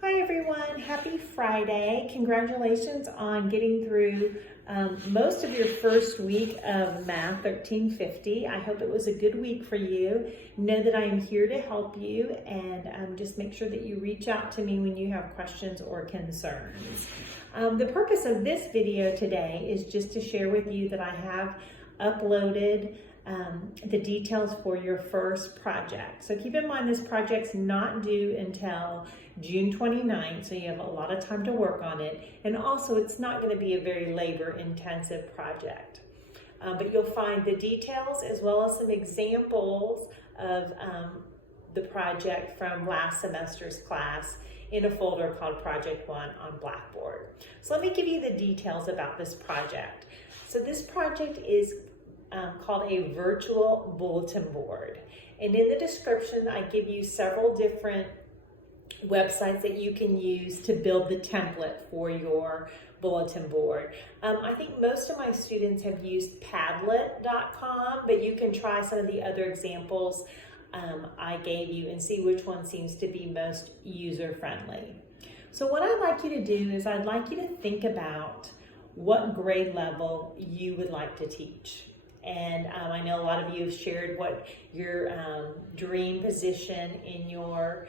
Hi everyone, happy Friday. Congratulations on getting through most of your first week of Math 1350. I hope it was a good week for you. Know that I am here to help you, and just make sure that you reach out to me when you have questions or concerns. The purpose of this video today is just to share with you that I have uploaded the details for your first project. So keep in mind this project's not due until June 29th, so you have a lot of time to work on it. And also it's not going to be a very labor intensive project. But you'll find the details as well as some examples of the project from last semester's class in a folder called Project 1 on Blackboard. So let me give you the details about this project. So this project is called a virtual bulletin board. And in the description, I give you several different websites that you can use to build the template for your bulletin board. I think most of my students have used Padlet.com, but you can try some of the other examples I gave you and see which one seems to be most user-friendly. So what I'd like you to do is I'd like you to think about what grade level you would like to teach. And I know a lot of you have shared what your dream position in your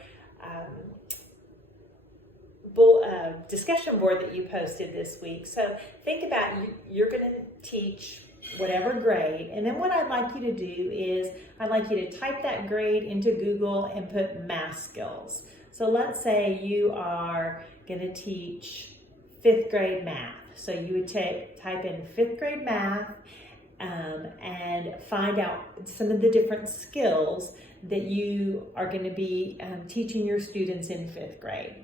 discussion board that you posted this week. So think about you're going to teach whatever grade, and then what I'd like you to do is I'd like you to type that grade into Google and put math skills. So let's say you are going to teach 5th grade math. So you would type in 5th grade math and find out some of the different skills that you are going to be teaching your students in 5th grade.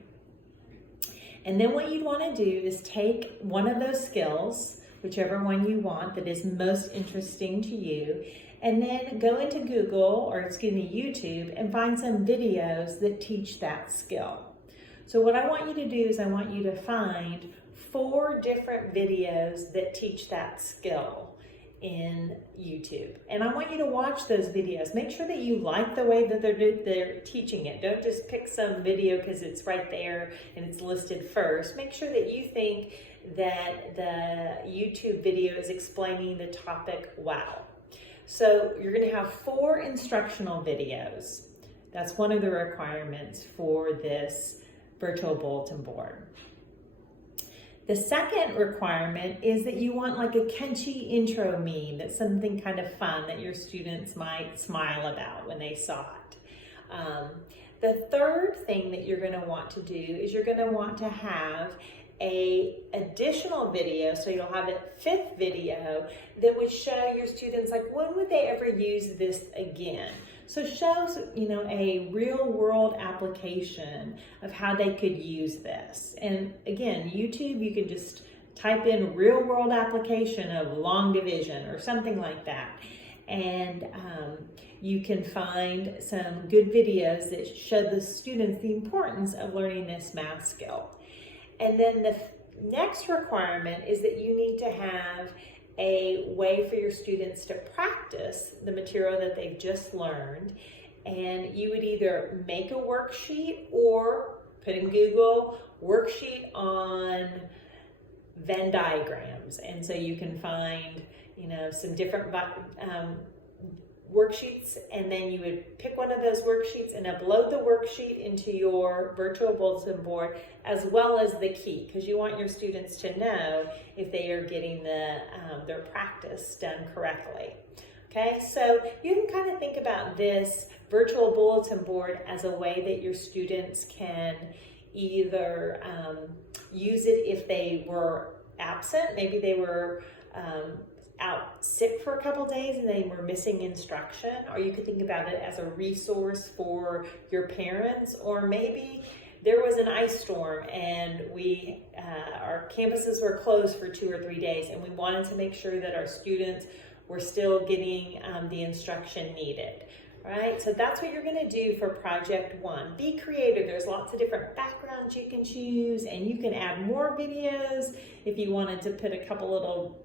And then what you'd want to do is take one of those skills, whichever one you want that is most interesting to you, and then go into Google, or YouTube, and find some videos that teach that skill. So what I want you to do is I want you to find 4 different videos that teach that skill in YouTube. And I want you to watch those videos. Make sure that you like the way that they're teaching it. Don't just pick some video because it's right there and it's listed first. Make sure that you think that the YouTube video is explaining the topic well. So you're going to have 4 instructional videos. That's one of the requirements for this virtual bulletin board. The second requirement is that you want like a catchy intro meme, that's something kind of fun that your students might smile about when they saw it. The third thing that you're going to want to do is you're going to want to have an additional video, so you'll have a 5th video that would show your students like when would they ever use this again. So show a real world application of how they could use this. And again, YouTube, you can just type in real world application of long division or something like that. And you can find some good videos that show the students the importance of learning this math skill. And then the next requirement is that you need to have a way for your students to practice the material that they've just learned. And you would either make a worksheet or put in Google worksheet on Venn diagrams. And so you can find, some different worksheets, and then you would pick one of those worksheets and upload the worksheet into your virtual bulletin board as well as the key, because you want your students to know if they are getting their practice done correctly. Okay, so you can kind of think about this virtual bulletin board as a way that your students can either use it if they were absent, maybe they were out sick for a couple days and they were missing instruction, or you could think about it as a resource for your parents, or maybe there was an ice storm and our campuses were closed for 2 or 3 days and we wanted to make sure that our students were still getting the instruction needed. Right, so that's what you're going to do for Project 1. Be creative. There's lots of different backgrounds you can choose, and you can add more videos if you wanted to put a couple little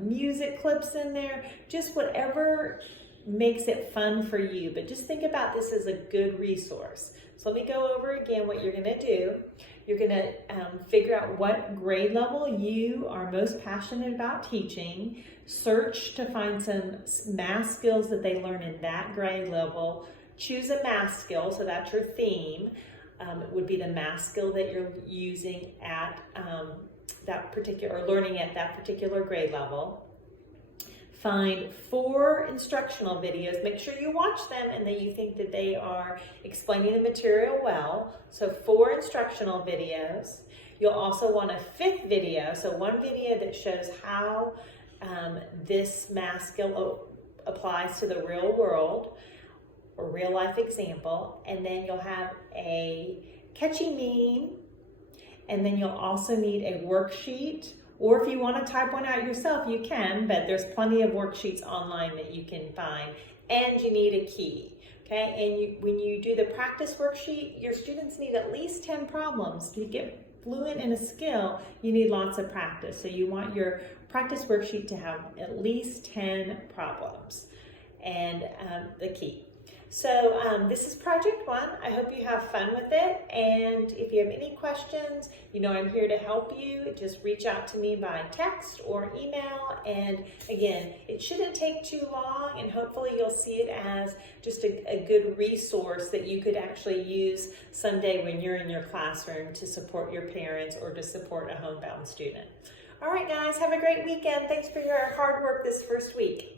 music clips in there. Just whatever makes it fun for you. But just think about this as a good resource. So let me go over again what you're going to do. You're going to figure out what grade level you are most passionate about teaching. Search to find some math skills that they learn in that grade level. Choose a math skill, so that's your theme. It would be the math skill that you're using at that particular, or learning at that particular grade level. Find 4 instructional videos. Make sure you watch them and that you think that they are explaining the material well. So 4 instructional videos. You'll also want a 5th video, so one video that shows how this math skill applies to the real world or real life example. And then you'll have a catchy meme. And then you'll also need a worksheet. Or if you want to type one out yourself, you can, but there's plenty of worksheets online that you can find. And you need a key, okay? And when you do the practice worksheet, your students need at least 10 problems. To get fluent in a skill, you need lots of practice. So you want your practice worksheet to have at least 10 problems and the key. So this is Project One. I hope you have fun with it. And if you have any questions, you know I'm here to help you. Just reach out to me by text or email. And again, it shouldn't take too long, and hopefully you'll see it as just a good resource that you could actually use someday when you're in your classroom to support your parents or to support a homebound student. All right, guys, have a great weekend. Thanks for your hard work this first week.